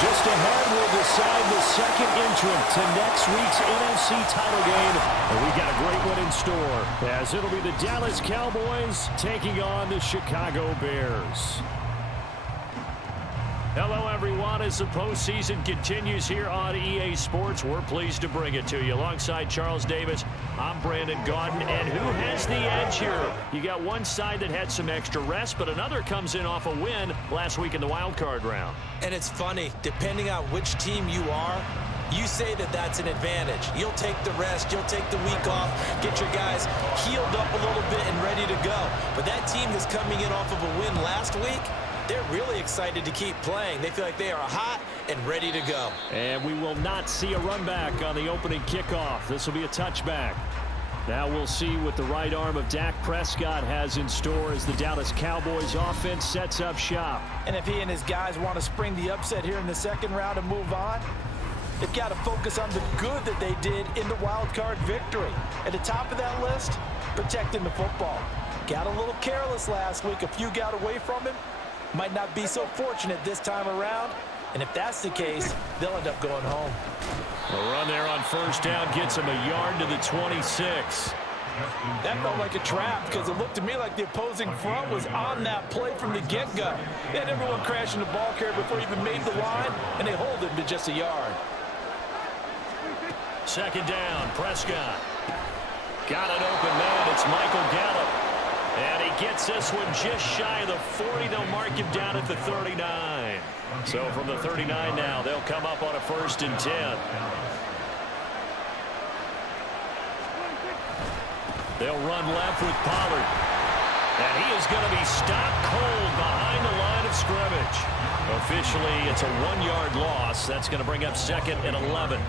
just ahead, we'll decide the second entrant to next week's NFC title game. And we got a great one in store, as it'll be the Dallas Cowboys taking on the Chicago Bears. Hello, everyone. As the postseason continues here on EA Sports, we're pleased to bring it to you. Alongside Charles Davis, I'm Brandon Gaudin. And who has the edge here? You got one side that had some extra rest, but another comes in off a win last week in the wild card round. And it's funny, depending on which team you are, you say that that's an advantage. You'll take the rest, you'll take the week off, get your guys healed up a little bit and ready to go. But that team that's coming in off of a win last week, they're really excited to keep playing. They feel like they are hot and ready to go. And we will not see a run back on the opening kickoff. This will be a touchback. Now we'll see what the right arm of Dak Prescott has in store as the Dallas Cowboys offense sets up shop. And if he and his guys want to spring the upset here in the second round and move on, they've got to focus on the good that they did in the wild card victory. At the top of that list, protecting the football. Got a little careless last week. A few got away from him. Might not be so fortunate this time around. And if that's the case, they'll end up going home. A run there on first down gets him a yard to the 26. That felt like a trap because it looked to me like the opposing front was on that play from the get-go. They had everyone crashing the ball carrier before he even made the line, and they hold him to just a yard. Second down, Prescott. Got an open man. It's Michael Gallup. And he gets this one just shy of the 40. They'll mark him down at the 39. So from the 39 now, they'll come up on a 1st and 10. They'll run left with Pollard. And he is going to be stopped cold behind the line of scrimmage. Officially, it's a 1-yard loss. That's going to bring up 2nd and 11.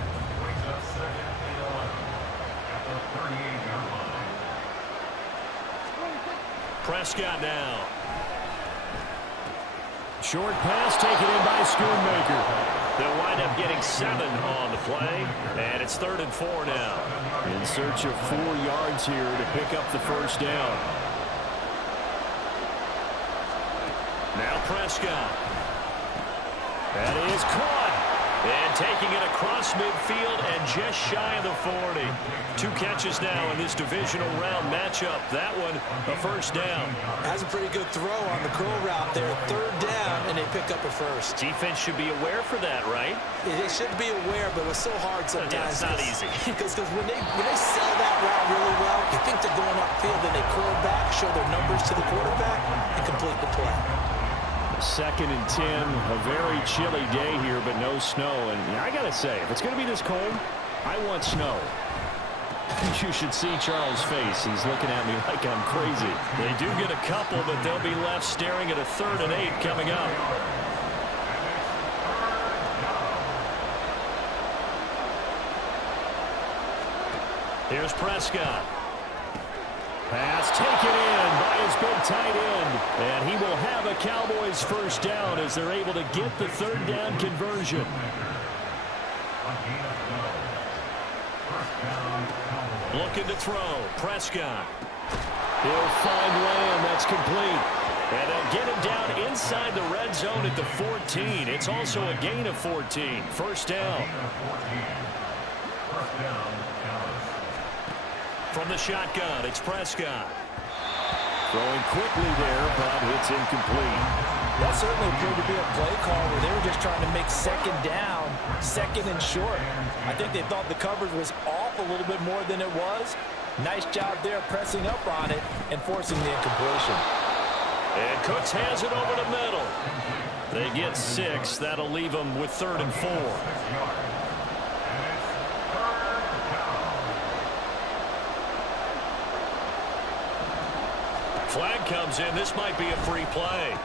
Prescott now. Short pass taken in by Schoonmaker. They'll wind up getting 7 on the play, and it's 3rd and 4 now. In search of 4 yards here to pick up the first down. Now Prescott. That is caught. And taking it across midfield and just shy of the 40. 2 catches now in this divisional round matchup. That one, a first down. Has a pretty good throw on the curl route there. 3rd down, and they pick up a first. Defense should be aware for that, right? They should be aware, but it's so hard sometimes. Yeah, it's not easy. Because when they sell that route really well, you think they're going upfield, then they curl back, show their numbers to the quarterback, and complete the play. 2nd and 10, a very chilly day here, but no snow. And I got to say, if it's going to be this cold, I want snow. You should see Charles' face. He's looking at me like I'm crazy. They do get a couple, but they'll be left staring at a 3rd and 8 coming up. Here's Prescott. Pass taken in by his big tight end. And he will have a Cowboys first down as they're able to get the 3rd down conversion. Looking to throw. Prescott. He'll find Lamb. That's complete. And they'll get him down inside the red zone at the 14. It's also a gain of 14. First down. From the shotgun, it's Prescott. Throwing quickly there, but it's incomplete. That certainly appeared to be a play call where they were just trying to make 2nd down, 2nd and short. I think they thought the coverage was off a little bit more than it was. Nice job there pressing up on it and forcing the incompletion. And Cooks has it over the middle. They get 6. That'll leave them with 3rd and 4. Flag comes in. This might be a free play.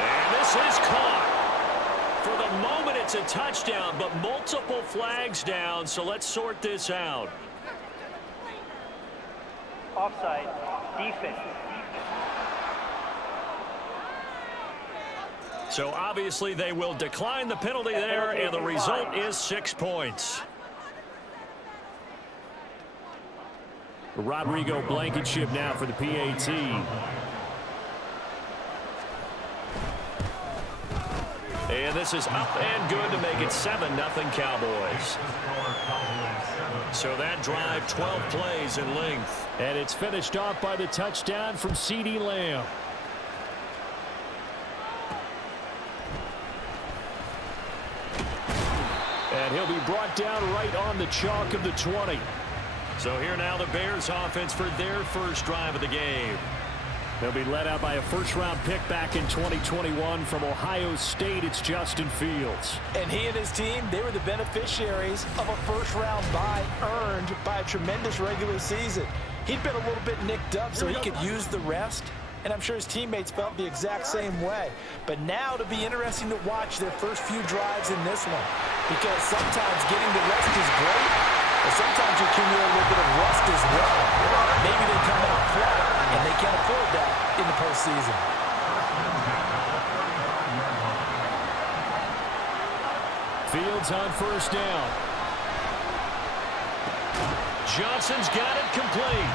And this is caught. For the moment, it's a touchdown, but multiple flags down, so let's sort this out. Offside. Defense. So obviously they will decline the penalty there, and the result is 6 points. Rodrigo Blankenship now for the PAT. And this this is up and good to make it 7-0 Cowboys. So that drive, 12 plays in length. And it's finished off by the touchdown from CeeDee Lamb. And he'll be brought down right on the chalk of the 20. So here now the Bears offense for their first drive of the game. They'll be led out by a first-round pick back in 2021 from Ohio State. It's Justin Fields. And he and his team, they were the beneficiaries of a first-round bye earned by a tremendous regular season. He'd been a little bit nicked up so he could use the rest, and I'm sure his teammates felt the exact same way. But now it'll be interesting to watch their first few drives in this one, because sometimes getting the rest is great, but sometimes you accumulate a little bit of rust as well. Maybe they come out flat, and they can't afford that in the postseason. Fields on first down. Johnson's got it complete.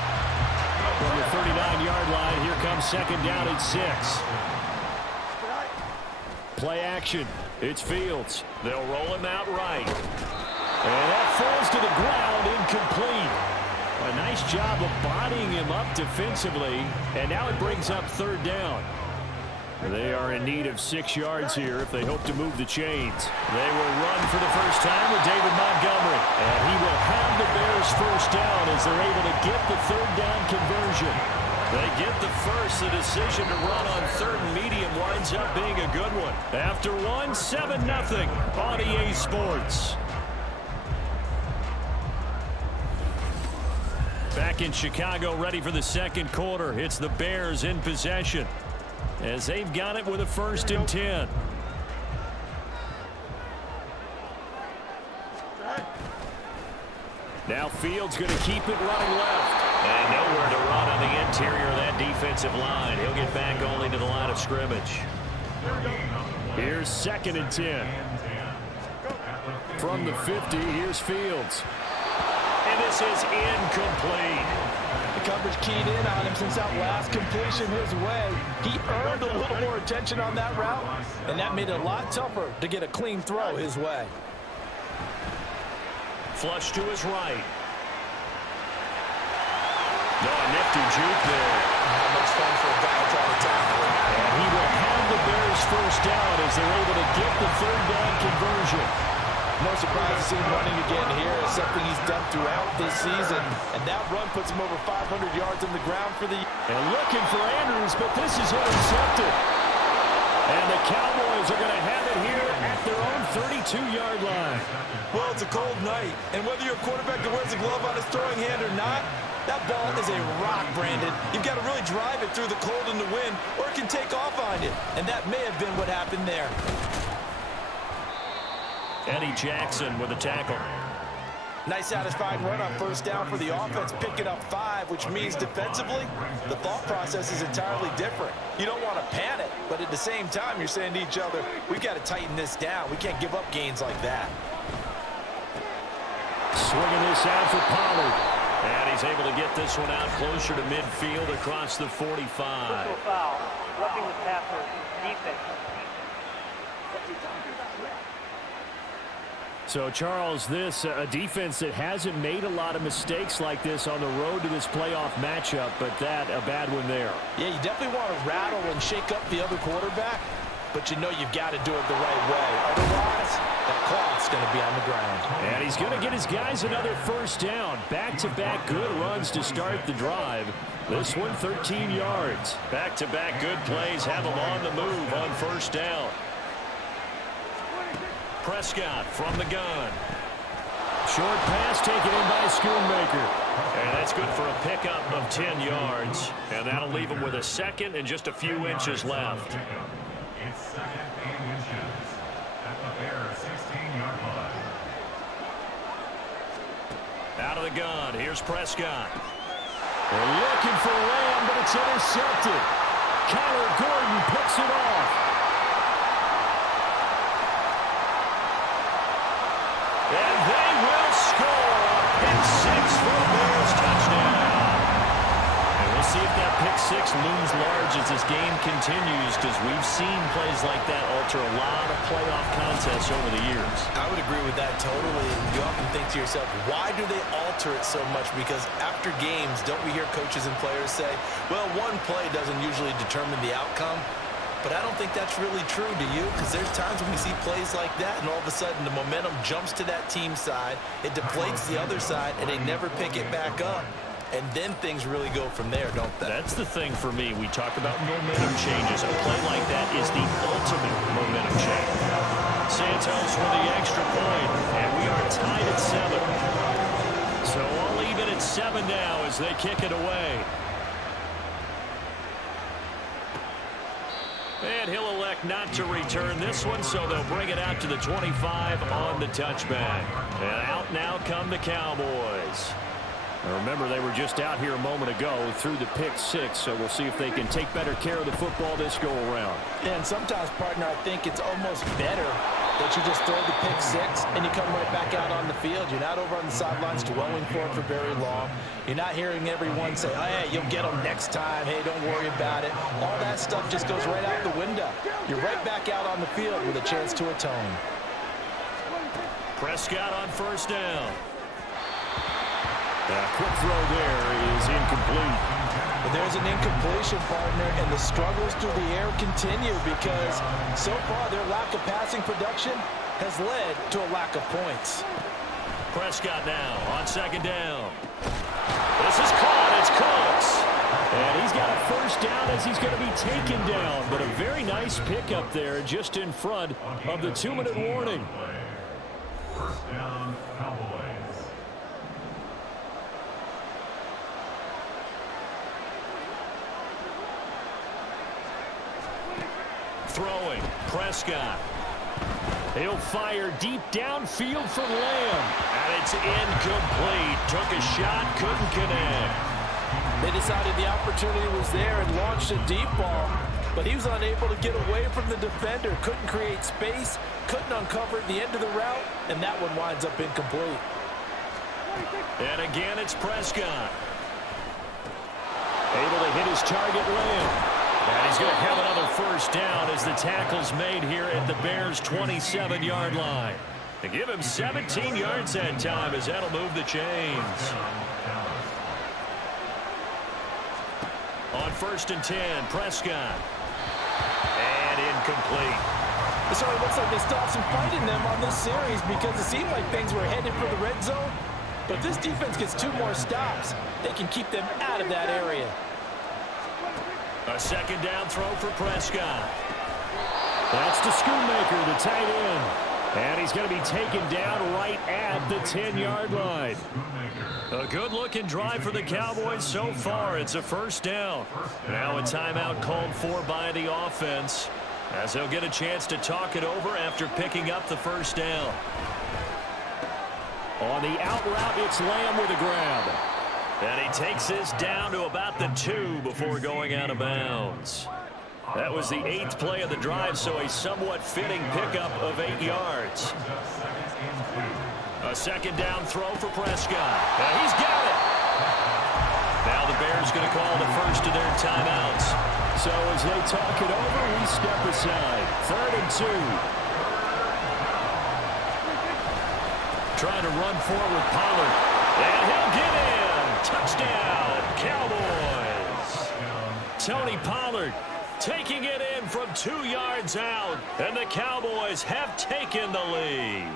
From the 39-yard line, here comes second down and 6. Play action. It's Fields. They'll roll him out right. And that falls to the ground, incomplete. A nice job of bodying him up defensively, and now it brings up third down. They are in need of 6 yards here if they hope to move the chains. They will run for the first time with David Montgomery, and he will have the Bears first down as they're able to get the third down conversion. They get the first. The decision to run on third and medium winds up being a good one. After one, 7-0 on EA Sports. Back in Chicago, ready for the second quarter. It's the Bears in possession as they've got it with a 1st and 10. Now Fields going to keep it running left. And nowhere to run on the interior of that defensive line. He'll get back only to the line of scrimmage. Here's 2nd and 10. From the 50, here's Fields. And this is incomplete. The coverage keyed in on him since that last completion his way. He earned a little more attention on that route, and that made it a lot tougher to get a clean throw his way. Flush to his right. No, nifty juke there. Not much fun for a guy trying to tackle him. And he will have the Bears first down as they're able to get the third down conversion. No surprise to see him running again here. It's something he's done throughout this season. And that run puts him over 500 yards on the ground for the... And looking for Andrews, but this is intercepted. And the Cowboys are going to have it here at their own 32-yard line. Well, it's a cold night. And whether you're a quarterback that wears a glove on his throwing hand or not, that ball is a rock, Brandon. You've got to really drive it through the cold and the wind, or it can take off on you. And that may have been what happened there. Eddie Jackson with a tackle. Nice satisfying run on first down for the offense, picking up 5, which means defensively, the thought process is entirely different. You don't want to panic, but at the same time, you're saying to each other, we've got to tighten this down. We can't give up gains like that. Swinging this out for Pollard. And he's able to get this one out closer to midfield across the 45. Personal foul, roughing the passer, defense. So, Charles, this a defense that hasn't made a lot of mistakes like this on the road to this playoff matchup, but that a bad one there. Yeah, you definitely want to rattle and shake up the other quarterback, but you know you've got to do it the right way. Otherwise, that clock's going to be on the ground. And he's going to get his guys another first down. Back-to-back good runs to start the drive. This one, 13 yards. Back-to-back good plays have them on the move on first down. Prescott from the gun. Short pass taken in by Schoonmaker. And that's good for a pickup of 10 yards. And that'll leave him with a second and just a few inches left. It's second and inches at the Bears 16-yard line. Out of the gun, here's Prescott. They're looking for Lamb, but it's intercepted. Kyler Gordon picks it off. And they will score. Pick 6 for the Bears touchdown. And we'll see if that pick six looms large as this game continues, because we've seen plays like that alter a lot of playoff contests over the years. I would agree with that totally. You often think to yourself, why do they alter it so much? Because after games, don't we hear coaches and players say, well, one play doesn't usually determine the outcome? But I don't think that's really true, do you? Because there's times when we see plays like that, and all of a sudden the momentum jumps to that team's side, it deflates the other side, and they never pick it back up. And then things really go from there, don't they? That's the thing for me. We talk about momentum changes. A play like that is the ultimate momentum change. Santos for the extra point, and we are tied at 7. So all even at 7 now as they kick it away. And he'll elect not to return this one, so they'll bring it out to the 25 on the touchback. And out now come the Cowboys. Now remember, they were just out here a moment ago through the pick six, so we'll see if they can take better care of the football this go-around. Yeah, and sometimes, partner, I think it's almost better that you just throw the pick six and you come right back out on the field. You're not over on the sidelines dwelling for it for very long. You're not hearing everyone say, oh, hey, you'll get them next time. Hey, don't worry about it. All that stuff just goes right out the window. You're right back out on the field with a chance to atone. Prescott on first down. Quick throw there is incomplete. But there's an incompletion, partner, and the struggles through the air continue because so far their lack of passing production has led to a lack of points. Prescott now on second down. This is caught. It's Cooks. And he's got a first down as he's going to be taken down. But a very nice pickup there just in front of the 2-minute warning. First down, Cowboys. Throwing, Prescott. He'll fire deep downfield for Lamb. And it's incomplete. Took a shot, couldn't connect. They decided the opportunity was there and launched a deep ball, but he was unable to get away from the defender. Couldn't create space, couldn't uncover the end of the route, and that one winds up incomplete. And again, it's Prescott. Able to hit his target, Lamb. And he's going to have another first down as the tackle's made here at the Bears' 27-yard line. To give him 17 yards that time as that'll move the chains. On first and 10, Prescott. And incomplete. So it looks like they still have some fight in them on this series because it seemed like things were headed for the red zone. But if this defense gets 2 more stops, they can keep them out of that area. A second down throw for Prescott. That's to Schoonmaker, the tight end. And he's going to be taken down right at the 10-yard line. A good-looking drive for the Cowboys so far. It's a first down. Now a timeout called for by the offense as they'll get a chance to talk it over after picking up the first down. On the out route, it's Lamb with a grab. And he takes this down to about the 2 before going out of bounds. That was the 8th play of the drive, so a somewhat fitting pickup of 8 yards. A second down throw for Prescott. And he's got it. Now the Bears going to call the first of their timeouts. So as they talk it over, we step aside. 3rd and 2. Trying to run forward with Pollard. And he'll get in. Touchdown, Cowboys. Tony Pollard taking it in from 2 yards out, and the Cowboys have taken the lead.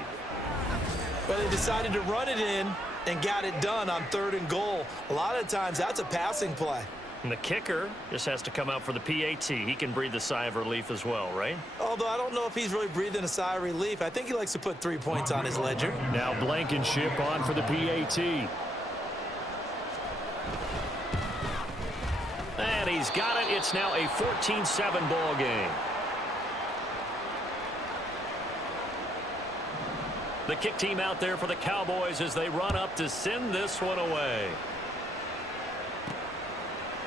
But they decided to run it in and got it done on 3rd and goal. A lot of times that's a passing play. And the kicker just has to come out for the PAT. He can breathe a sigh of relief as well, right? Although I don't know if he's really breathing a sigh of relief. I think he likes to put 3 points on his ledger. Now Blankenship on for the PAT. And he's got it. It's now a 14-7 ball game. The kick team out there for the Cowboys as they run up to send this one away.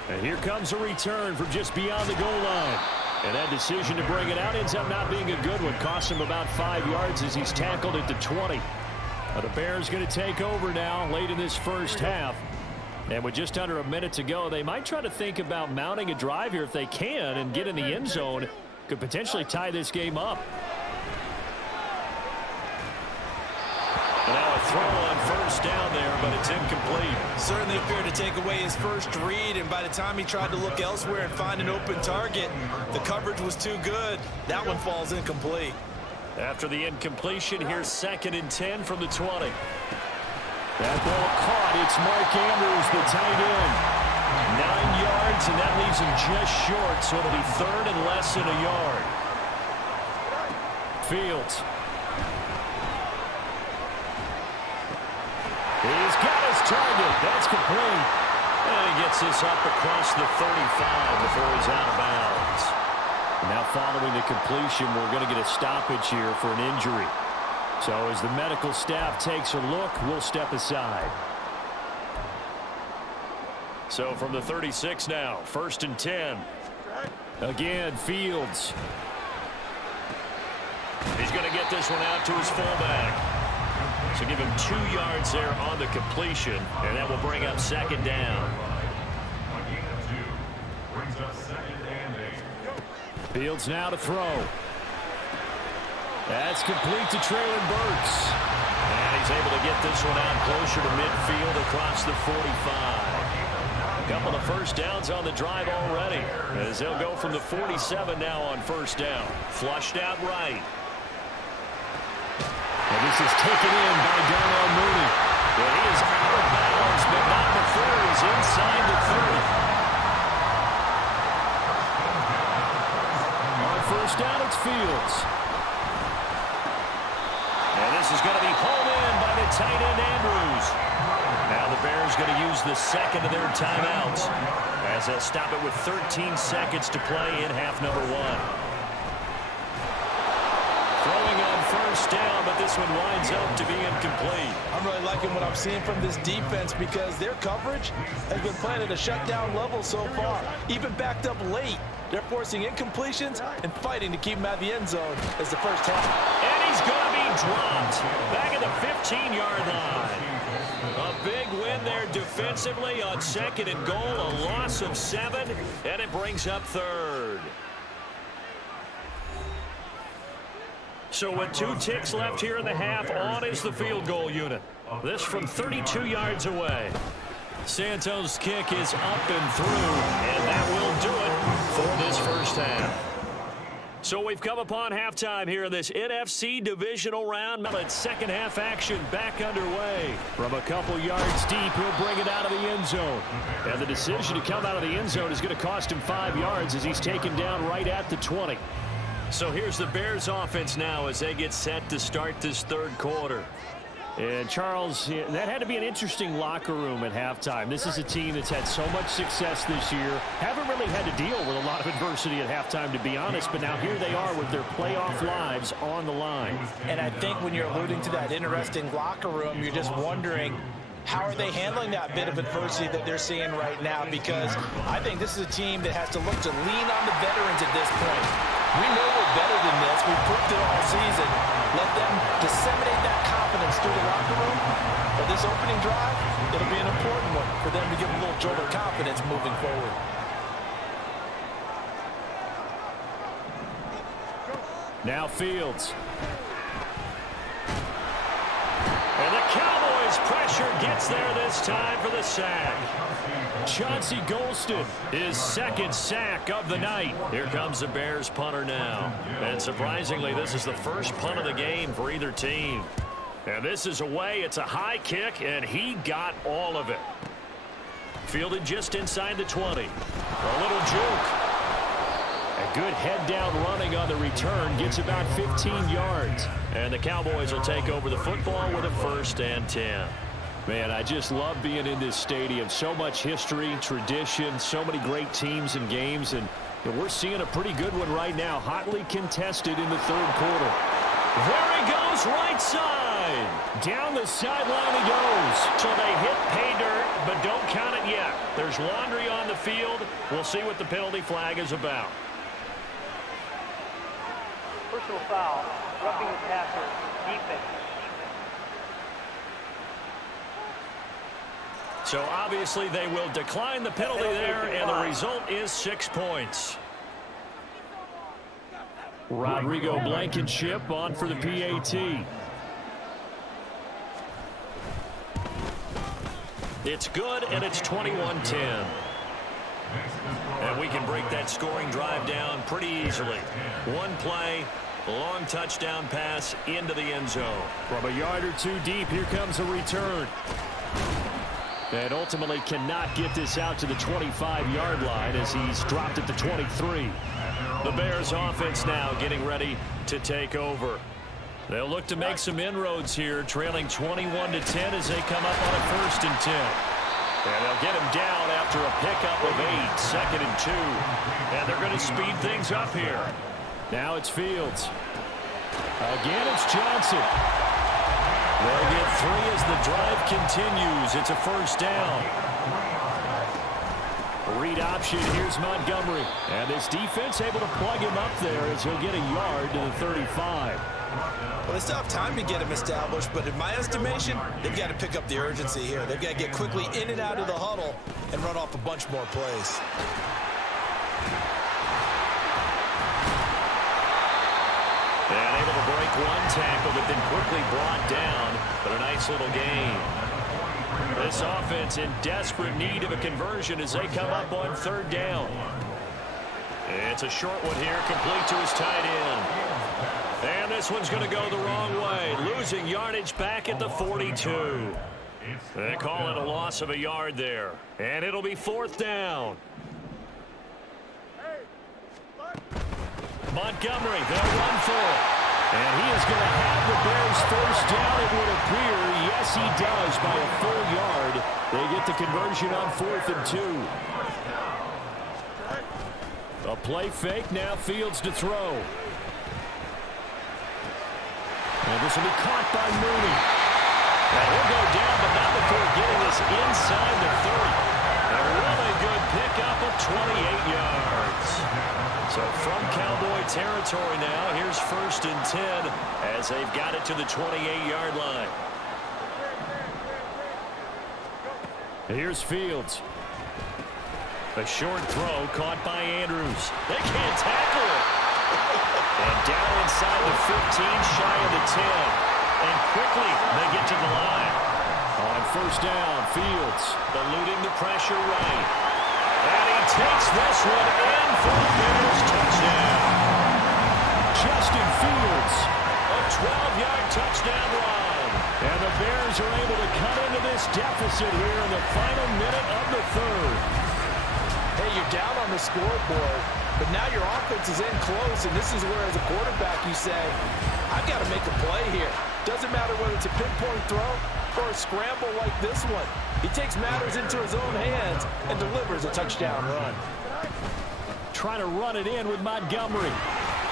And here comes a return from just beyond the goal line. And that decision to bring it out ends up not being a good one. Costs him about 5 yards as he's tackled at the 20. But the Bears going to take over now late in this first half. And with just under a minute to go, they might try to think about mounting a drive here if they can and get in the end zone. Could potentially tie this game up. And now a throw on first down there, but it's incomplete. Certainly appeared to take away his first read, and by the time he tried to look elsewhere and find an open target, the coverage was too good. That one falls incomplete. After the incompletion, here's 2nd and 10 from the 20. That ball caught. It's Mark Andrews, the tight end. 9 yards, and that leaves him just short, so it'll be 3rd and less than a yard. Fields. He's got his target. That's complete. And he gets this up across the 35 before he's out of bounds. Now following the completion, we're going to get a stoppage here for an injury. So as the medical staff takes a look, we'll step aside. So from the 36 now, 1st and 10. Again, Fields. He's going to get this one out to his fullback. So give him 2 yards there on the completion, and that will bring up 2nd down. A gain of 2 brings up 2nd and 8. Fields now to throw. That's complete to Traylon Burks. And he's able to get this one out closer to midfield across the 45. A couple of first downs on the drive already, as they'll go from the 47 now on first down. Flushed out right. And this is taken in by Darnell Mooney. Well, he is out of bounds, but not before he's inside the 30. On first down, it's Fields. And this is going to be pulled in by the tight end, Andrews. Now the Bears going to use the 2nd of their timeouts as they'll stop it with 13 seconds to play in half number 1. Throwing on first down, but this one winds up to be incomplete. I'm really liking what I'm seeing from this defense because their coverage has been playing at a shutdown level so far. Even backed up late, they're forcing incompletions and fighting to keep him at the end zone as the first half. And he's going to be dropped back at the 15-yard line. A big win there defensively on 2nd and goal, a loss of 7, and it brings up 3rd. So with 2 ticks left here in the half, on is the field goal unit. This from 32 yards away. Santos' kick is up and through, and that will do it for this first half. So we've come upon halftime here in this NFC Divisional Round. Now that second half action back underway. From a couple yards deep, he'll bring it out of the end zone. And the decision to come out of the end zone is going to cost him 5 yards as he's taken down right at the 20. So here's the Bears offense now as they get set to start this 3rd quarter. And Charles, that had to be an interesting locker room at halftime. This is a team that's had so much success this year. Haven't really had to deal with a lot of adversity at halftime, to be honest. But now here they are with their playoff lives on the line. And I think when you're alluding to that interesting locker room, you're just wondering, how are they handling that bit of adversity that they're seeing right now? Because I think this is a team that has to look to lean on the veterans at this point. We know we're better than this. We've proved it all season. Let them disseminate that confidence through the locker room. But this opening drive, it'll be an important one for them to give a little jolt of confidence moving forward. Now Fields. And the Cowboys pressure gets there this time for the sack. Chauncey Golston, his 2nd sack of the night. Here comes the Bears punter now. And surprisingly, this is the first punt of the game for either team. And this is away. It's a high kick, and he got all of it. Fielded just inside the 20. A little juke. A good head-down running on the return. Gets about 15 yards. And the Cowboys will take over the football with a 1st and 10. Man, I just love being in this stadium. So much history, tradition, so many great teams and games. And we're seeing a pretty good one right now. Hotly contested in the 3rd quarter. There he goes, right side. Down the sideline he goes. So they hit pay dirt, but don't count it yet. There's laundry on the field. We'll see what the penalty flag is about. Personal foul, roughing the passer, defense. So obviously they will decline the penalty there, and the result is 6 points. Rodrigo Blankenship on for the PAT. It's good, and it's 21-10. And we can break that scoring drive down pretty easily. One play, long touchdown pass into the end zone. From a yard or two deep, here comes a return. And ultimately cannot get this out to the 25-yard line as he's dropped it to 23. The Bears offense now getting ready to take over. They'll look to make some inroads here, trailing 21-10 as they come up on a 1st and 10. And they'll get him down after a pickup of 8, 2nd and 2. And they're going to speed things up here. Now it's Fields. Again, it's Johnson. They'll get 3 as the drive continues. It's a 1st down. Read option, here's Montgomery. And this defense able to plug him up there as he'll get a yard to the 35. Well, they still have time to get him established, but in my estimation, they've got to pick up the urgency here. They've got to get quickly in and out of the huddle and run off a bunch more plays. And able to break one tackle, but then quickly brought down. But a nice little gain. This offense in desperate need of a conversion as they come up on 3rd down. It's a short one here, complete to his tight end. And this one's going to go the wrong way, losing yardage back at the 42. They call it a loss of a yard there. And it'll be 4th down. Montgomery, they'll run for it. And he is going to have the Bears 1st down, it would appear. Yes, he does, by a full yard. They get the conversion on 4th and 2. A play fake, now Fields to throw. And this will be caught by Mooney. And he'll go down, but not before getting this inside the 30. A really good pickup of 28 yards. So from Cowboy territory now, here's 1st and 10 as they've got it to the 28-yard line. Here's Fields. A short throw caught by Andrews. They can't tackle it. And down inside the 15, shy of the 10. And quickly they get to the line. On 1st down, Fields eluding the pressure right. And he takes this one in for the Bears touchdown. Justin Fields, a 12-yard touchdown run. And the Bears are able to cut into this deficit here in the final minute of the 3rd. Hey, you're down on the scoreboard, but now your offense is in close, and this is where, as a quarterback, you say, I've got to make a play here. Doesn't matter whether it's a pinpoint throw or a scramble like this one. He takes matters into his own hands and delivers a touchdown run. Trying to run it in with Montgomery.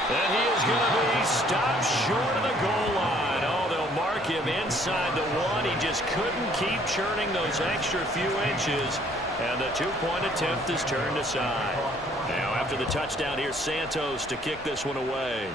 And he is going to be stopped short of the goal line. Oh, they'll mark him inside the 1. He just couldn't keep churning those extra few inches. And the 2-point attempt is turned aside. Now after the touchdown, here's Santos to kick this one away.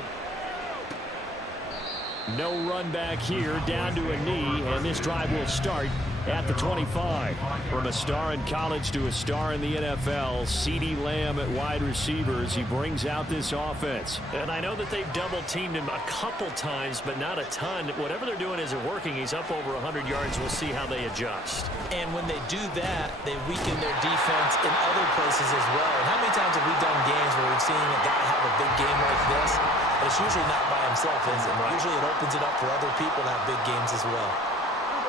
No run back here, down to a knee, and this drive will start at the 25. From a star in college to a star in the NFL, CeeDee Lamb at wide receivers. He brings out this offense. And I know that they've double-teamed him a couple times, but not a ton. Whatever they're doing isn't working. He's up over 100 yards. We'll see how they adjust. And when they do that, they weaken their defense in other places as well. And how many times have we done games where we've seen a guy have a big game like this? But it's usually not by himself, is it? Right. Usually it opens it up for other people to have big games as well.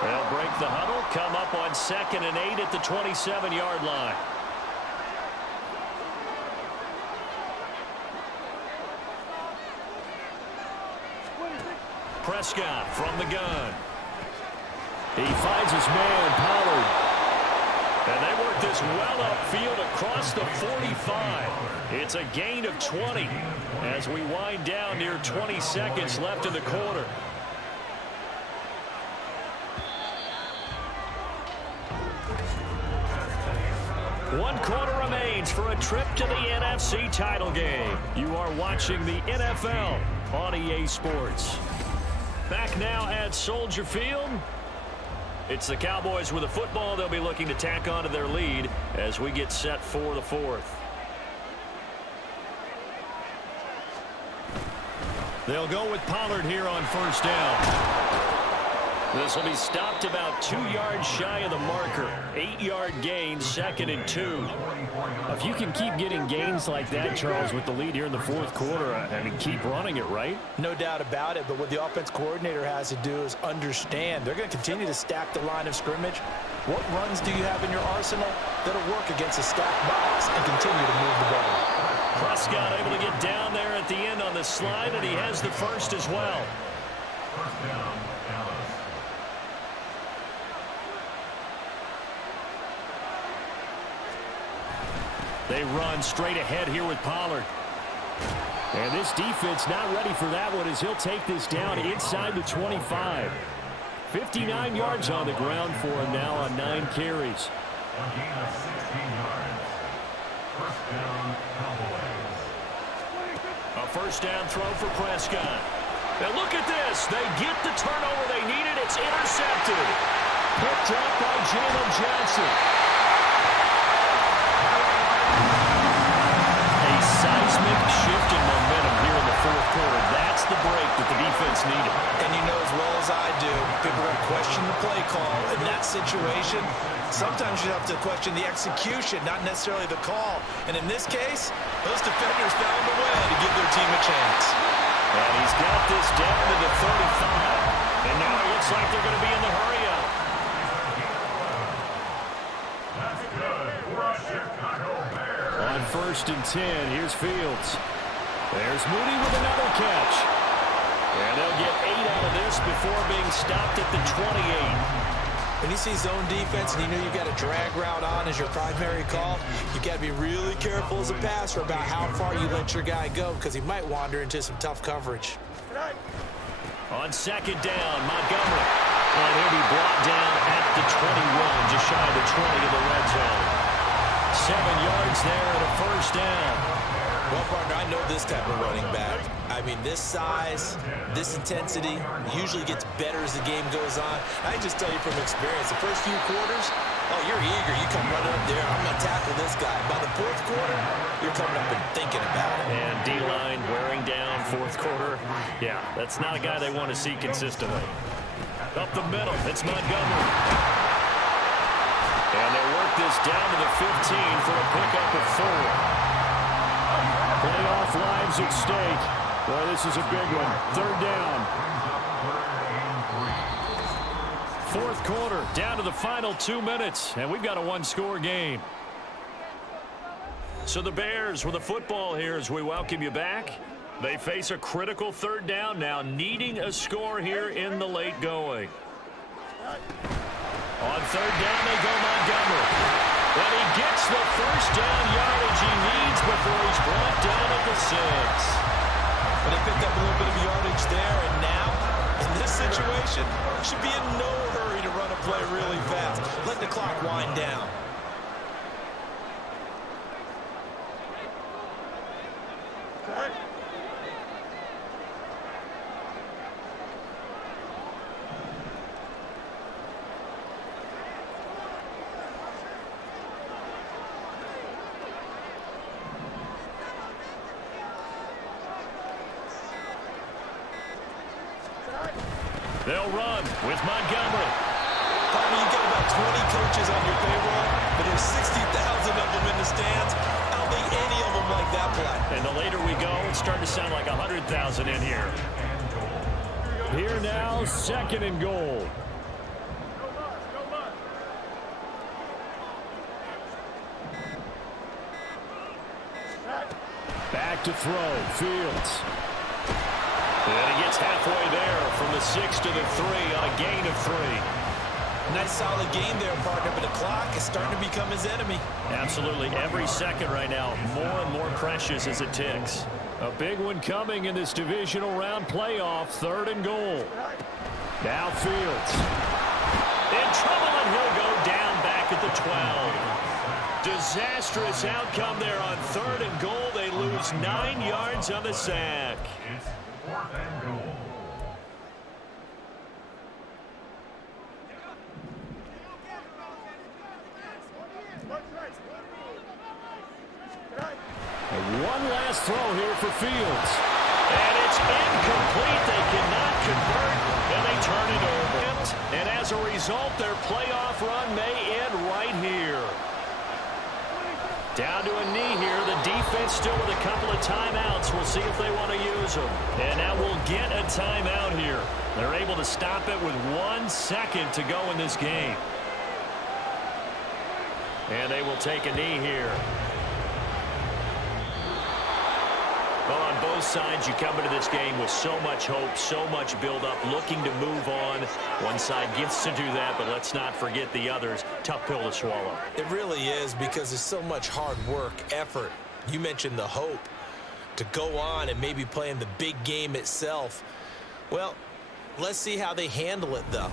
They'll break the huddle, come up on 2nd and 8 at the 27-yard line. Prescott from the gun. He finds his man, Pollard. And they work this well upfield across the 45. It's a gain of 20 as we wind down near 20 seconds left in the quarter. One quarter remains for a trip to the NFC title game. You are watching the NFL on EA Sports. Back now at Soldier Field. It's the Cowboys with the football. They'll be looking to tack on to their lead as we get set for the fourth. They'll go with Pollard here on first down. This will be stopped about 2 yards shy of the marker. 8-yard gain, 2nd and 2. If you can keep getting gains like that, Charles, with the lead here in the fourth quarter, I mean, keep running it, right? No doubt about it, but what the offense coordinator has to do is understand they're going to continue to stack the line of scrimmage. What runs do you have in your arsenal that'll work against a stacked box and continue to move the ball? Prescott able to get down there at the end on the slide, and he has the first as well. First down, Dallas. They run straight ahead here with Pollard. And this defense not ready for that one as he'll take this down inside the 25. 59 yards on the ground for him now on 9 carries. A gain of 16 yards. First down, Cowboys. A first down throw for Prescott. Now look at this. They get the turnover they needed. It's intercepted. Picked up by Jalen Johnson. A seismic shift in momentum here in the fourth quarter. That's the break that the defense needed. And you know as well as I do, people are going to question the play call. In that situation, sometimes you have to question the execution, not necessarily the call. And in this case, those defenders found a way to give their team a chance. And he's got this down to the 35. And now it looks like they're going to be in the hurry-up. That's good for a Chicago Bears. On 1st and 10, here's Fields. There's Moody with another catch. And they'll get 8 out of this before being stopped at the 28. When you see zone defense and you know you've got a drag route on as your primary call, you got to be really careful as a passer about how far you let your guy go because he might wander into some tough coverage. On 2nd down, Montgomery. And he'll be brought down at the 21, just shy of the 20 in the red zone. 7 yards there and a first down. Well, partner, I know this type of running back. I mean, this size, this intensity usually gets better as the game goes on. I just tell you from experience, the first few quarters, oh, you're eager. You come running up there. I'm going to tackle this guy. By the fourth quarter, you're coming up and thinking about it. And D-line wearing down fourth quarter. Yeah, that's not a guy they want to see consistently. Up the middle, it's Montgomery. And they work this down to the 15 for a pickup of 4. Playoff lives at stake. Boy, this is a big one. 3rd down. Fourth quarter, down to the final 2 minutes, and we've got a 1-score game. So the Bears with the football here as we welcome you back. They face a critical 3rd down now, needing a score here in the late going. On 3rd down, they go Montgomery. And he gets the first down yardage he needs before he's brought down at the 6. But they picked up a little bit of yardage there, and now, in this situation, should be in no hurry to run a play really fast. Let the clock wind down. They'll run with Montgomery. You've got about 20 coaches on your payroll, but there's 60,000 of them in the stands. I don't think any of them like that play. And the later we go, it's starting to sound like 100,000 in here. Here now, 2nd and goal. Back to throw, Fields. And he gets halfway there from the 6 to the 3 on a gain of 3. Nice solid game there, partner, but the clock is starting to become his enemy. Absolutely. Every second right now, more and more precious as it ticks. A big one coming in this divisional round playoff, 3rd and goal. Now Fields. In trouble, and he'll go down back at the 12. Disastrous outcome there on 3rd and goal. They lose 9 yards on the sack. It's 4th and goal. pass throw here for Fields. And it's incomplete. They cannot convert, and they turn it over. And as a result, their playoff run may end right here. Down to a knee here. The defense still with a couple of timeouts. We'll see if they want to use them. And now we'll get a timeout here. They're able to stop it with 1 second to go in this game. And they will take a knee here. Well, on both sides, you come into this game with so much hope, so much build-up, looking to move on. One side gets to do that, but let's not forget the others. Tough pill to swallow. It really is, because there's so much hard work, effort. You mentioned the hope to go on and maybe play in the big game itself. Well, let's see how they handle it, though.